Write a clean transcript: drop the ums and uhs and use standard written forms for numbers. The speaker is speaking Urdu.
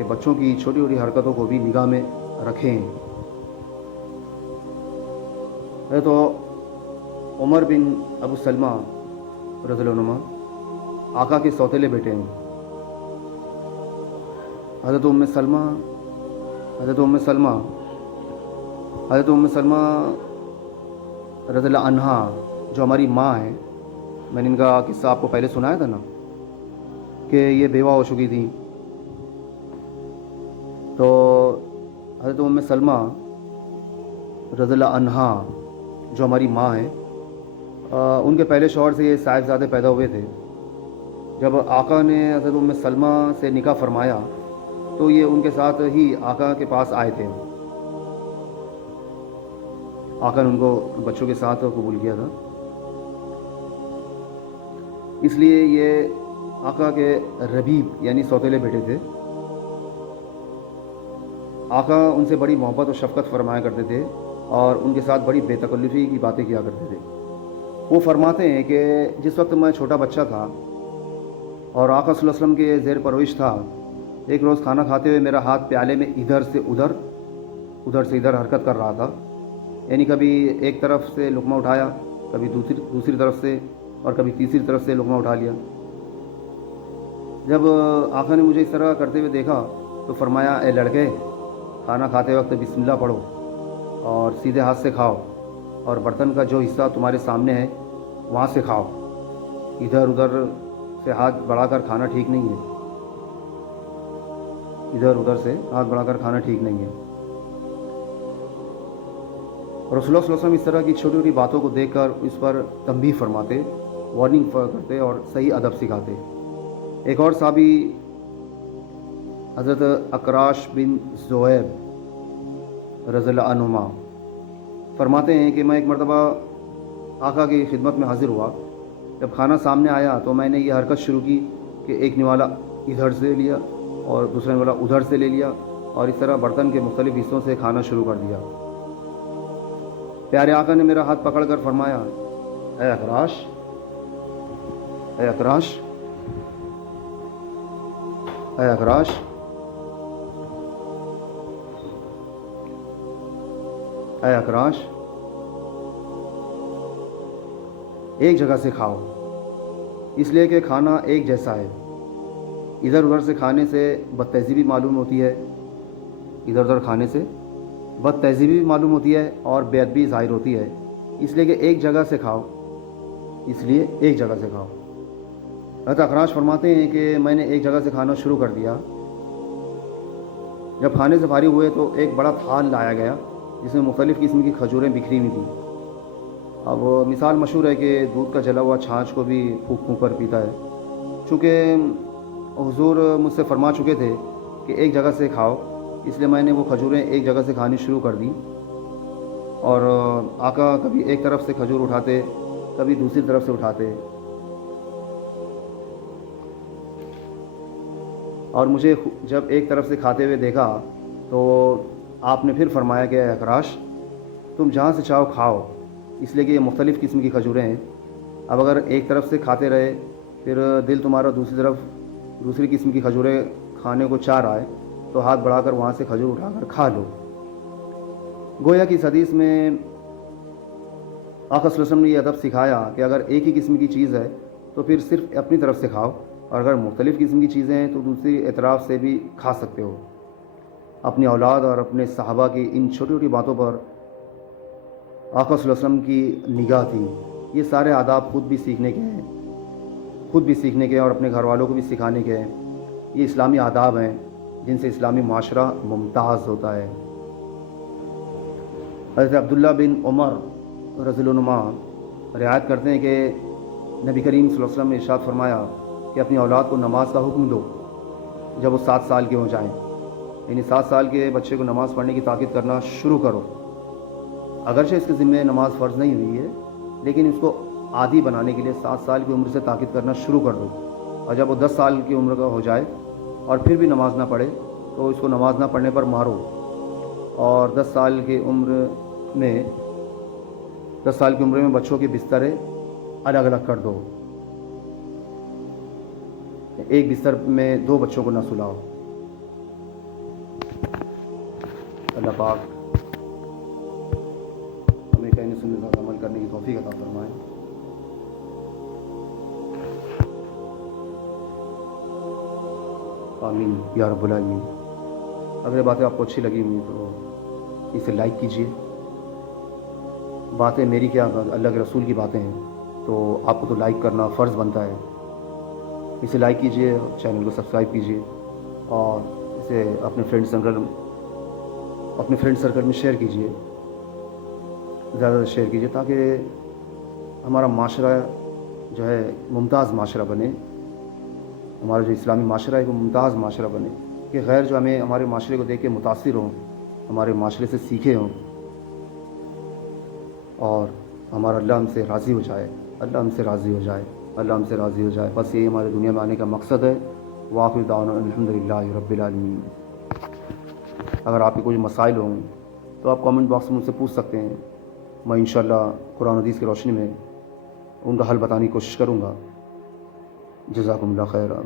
کہ بچوں کی چھوٹی چھوٹی حرکتوں کو بھی نگاہ میں رکھیں۔ تو عمر بن ابو سلمہ رضی اللہ عنہ آقا کے سوتیلے بیٹے ہیں۔ حضرت ام سلمہ رضی اللہ عنہا جو ہماری ماں ہیں، میں نے ان کا قصہ آپ کو پہلے سنایا تھا نا کہ یہ بیوہ ہو چکی تھیں۔ تو حضرت ام سلمہ رضی اللہ عنہا جو ہماری ماں ہیں، ان کے پہلے شوہر سے یہ صاحبزادے پیدا ہوئے تھے۔ جب آقا نے حضرت ام سلمہ سے نکاح فرمایا تو یہ ان کے ساتھ ہی آقا کے پاس آئے تھے۔ آقا نے ان کو بچوں کے ساتھ قبول کیا تھا، اس لیے یہ آقا کے ربیب یعنی سوتیلے بیٹے تھے۔ آقا ان سے بڑی محبت اور شفقت فرمایا کرتے تھے اور ان کے ساتھ بڑی بے تکلفی کی باتیں کیا کرتے تھے۔ وہ فرماتے ہیں کہ جس وقت میں چھوٹا بچہ تھا اور آقا صلی اللہ علیہ وسلم کے زیر پرورش تھا، ایک روز کھانا کھاتے ہوئے میرا ہاتھ پیالے میں ادھر سے ادھر حرکت کر رہا تھا، یعنی کبھی ایک طرف سے لقمہ اٹھایا، کبھی دوسری طرف سے، اور کبھی تیسری طرف سے لقمہ اٹھا لیا۔ جب آقا نے مجھے اس طرح کرتے ہوئے دیکھا تو فرمایا، اے لڑکے، کھانا کھاتے وقت بسم اللہ پڑھو اور سیدھے ہاتھ سے کھاؤ، اور برتن کا جو حصہ تمہارے سامنے ہے وہاں سے کھاؤ، ادھر ادھر سے ہاتھ بڑھا کر کھانا ٹھیک نہیں ہے، رسول اللہ صلی اللہ علیہ وسلم اس طرح کی چھوٹی چھوٹی باتوں کو دیکھ کر اس پر تنبیہ فرماتے، وارننگ کرتے اور صحیح ادب سکھاتے۔ ایک اور صحابی حضرت اکراش بن زہیب رضی اللہ عنہما فرماتے ہیں کہ میں ایک مرتبہ آقا کی خدمت میں حاضر ہوا۔ جب کھانا سامنے آیا تو میں نے یہ حرکت شروع کی کہ ایک نوالا ادھر سے لیا اور دوسرا نوالا ادھر سے لے لیا، اور اس طرح برتن کے مختلف حصوں سے کھانا شروع کر دیا۔ پیارے آقا نے میرا ہاتھ پکڑ کر فرمایا، اے اکراش، اے اکراش، اے اکراش، اے اکراش، ایک جگہ سے کھاؤ، اس لیے کہ کھانا ایک جیسا ہے۔ ادھر ادھر سے کھانے سے بد تہذیبی معلوم ہوتی ہے، اور بے ادبی ظاہر ہوتی ہے، اس لیے کہ ایک جگہ سے کھاؤ، حضرت اکراش فرماتے ہیں کہ میں نے ایک جگہ سے کھانا شروع کر دیا۔ جب کھانے سے فارغ ہوئے تو ایک بڑا تھال لایا گیا جس میں مختلف قسم کی کھجوریں بکھری ہوئی تھیں۔ اب مثال مشہور ہے کہ دودھ کا جلا ہوا چھاچھ کو بھی پھونک پھونک کر پیتا ہے۔ چونکہ حضور مجھ سے فرما چکے تھے کہ ایک جگہ سے کھاؤ، اس لیے میں نے وہ کھجوریں ایک جگہ سے کھانی شروع کر دیں، اور آقا کبھی ایک طرف سے کھجور اٹھاتے، کبھی دوسری طرف سے اٹھاتے، اور مجھے جب ایک طرف سے کھاتے ہوئے دیکھا تو آپ نے پھر فرمایا کہ اے اکراش، تم جہاں سے چاہو کھاؤ، اس لیے کہ یہ مختلف قسم کی کھجوریں ہیں۔ اب اگر ایک طرف سے کھاتے رہے پھر دل تمہارا دوسری قسم کی کھجوریں کھانے کو چاہ رہا ہے تو ہاتھ بڑھا کر وہاں سے کھجور اٹھا کر کھا لو۔ گویا کہ اس حدیث میں آقا صلی اللہ علیہ وسلم نے یہ ادب سکھایا کہ اگر ایک ہی قسم کی چیز ہے تو پھر صرف اپنی طرف سے کھاؤ، اور اگر مختلف قسم کی چیزیں ہیں تو دوسری اطراف سے بھی کھا سکتے ہو۔ اپنی اولاد اور اپنے صحابہ کی ان چھوٹی چھوٹی باتوں پر آقا صلی اللہ علیہ وسلم کی نگاہ تھی۔ یہ سارے آداب خود بھی سیکھنے کے ہیں اور اپنے گھر والوں کو بھی سکھانے کے ہیں۔ یہ اسلامی آداب ہیں جن سے اسلامی معاشرہ ممتاز ہوتا ہے۔ حضرت عبداللہ بن عمر رضی اللہ عنہما روایت کرتے ہیں کہ نبی کریم صلی اللہ علیہ وسلم نے ارشاد فرمایا کہ اپنی اولاد کو نماز کا حکم دو جب وہ 7 سال کے ہو جائیں، یعنی 7 سال کے بچے کو نماز پڑھنے کی تاکید کرنا شروع کرو۔ اگرچہ اس کے ذمہ نماز فرض نہیں ہوئی ہے، لیکن اس کو عادی بنانے کے لیے 7 سال کی عمر سے تاکید کرنا شروع کر دو، اور جب وہ 10 سال کی عمر کا ہو جائے اور پھر بھی نماز نہ پڑھے تو اس کو نماز نہ پڑھنے پر مارو، اور 10 سال کی عمر میں بچوں کے بسترے الگ الگ کر دو، ایک بستر میں 2 بچوں کو نہ سلاؤ۔ اللہ پاک ہمیں کہنے سننے پر عمل کرنے کی توفیق عطا فرمائے. آمین یا رب العالمین. اگر یہ باتیں آپ کو اچھی لگی ہوئی تو اسے لائک کیجیے. باتیں میری کیا، اللہ کے رسول کی باتیں ہیں، تو آپ کو تو لائک کرنا فرض بنتا ہے. اسے لائک کیجیے، چینل کو سبسکرائب کیجیے، اور اسے اپنے فرینڈ سرکل میں شیئر کیجیے، زیادہ سے شیئر کیجیے، تاکہ ہمارا معاشرہ جو ہے ممتاز معاشرہ بنے. ہمارا جو اسلامی معاشرہ ہے وہ ممتاز معاشرہ بنے، کہ غیر جو ہمیں ہمارے معاشرے کو دیکھ کے متاثر ہوں، ہمارے معاشرے سے سیکھے ہوں، اور ہمارا اللہ ہم سے راضی ہو جائے، اللہ ہم سے راضی ہو جائے، اللہ ہم سے راضی ہو جائے. بس یہی ہمارے دنیا میں آنے کا مقصد ہے. وآخر دعوانا الحمدللہ رب العالمین. اگر آپ کے کوئی مسائل ہوں تو آپ کامنٹ باکس میں مجھ سے پوچھ سکتے ہیں. میں انشاءاللہ قرآن حدیث کی روشنی میں ان کا حل بتانے کی کوشش کروں گا. جزاکم اللہ خیرا.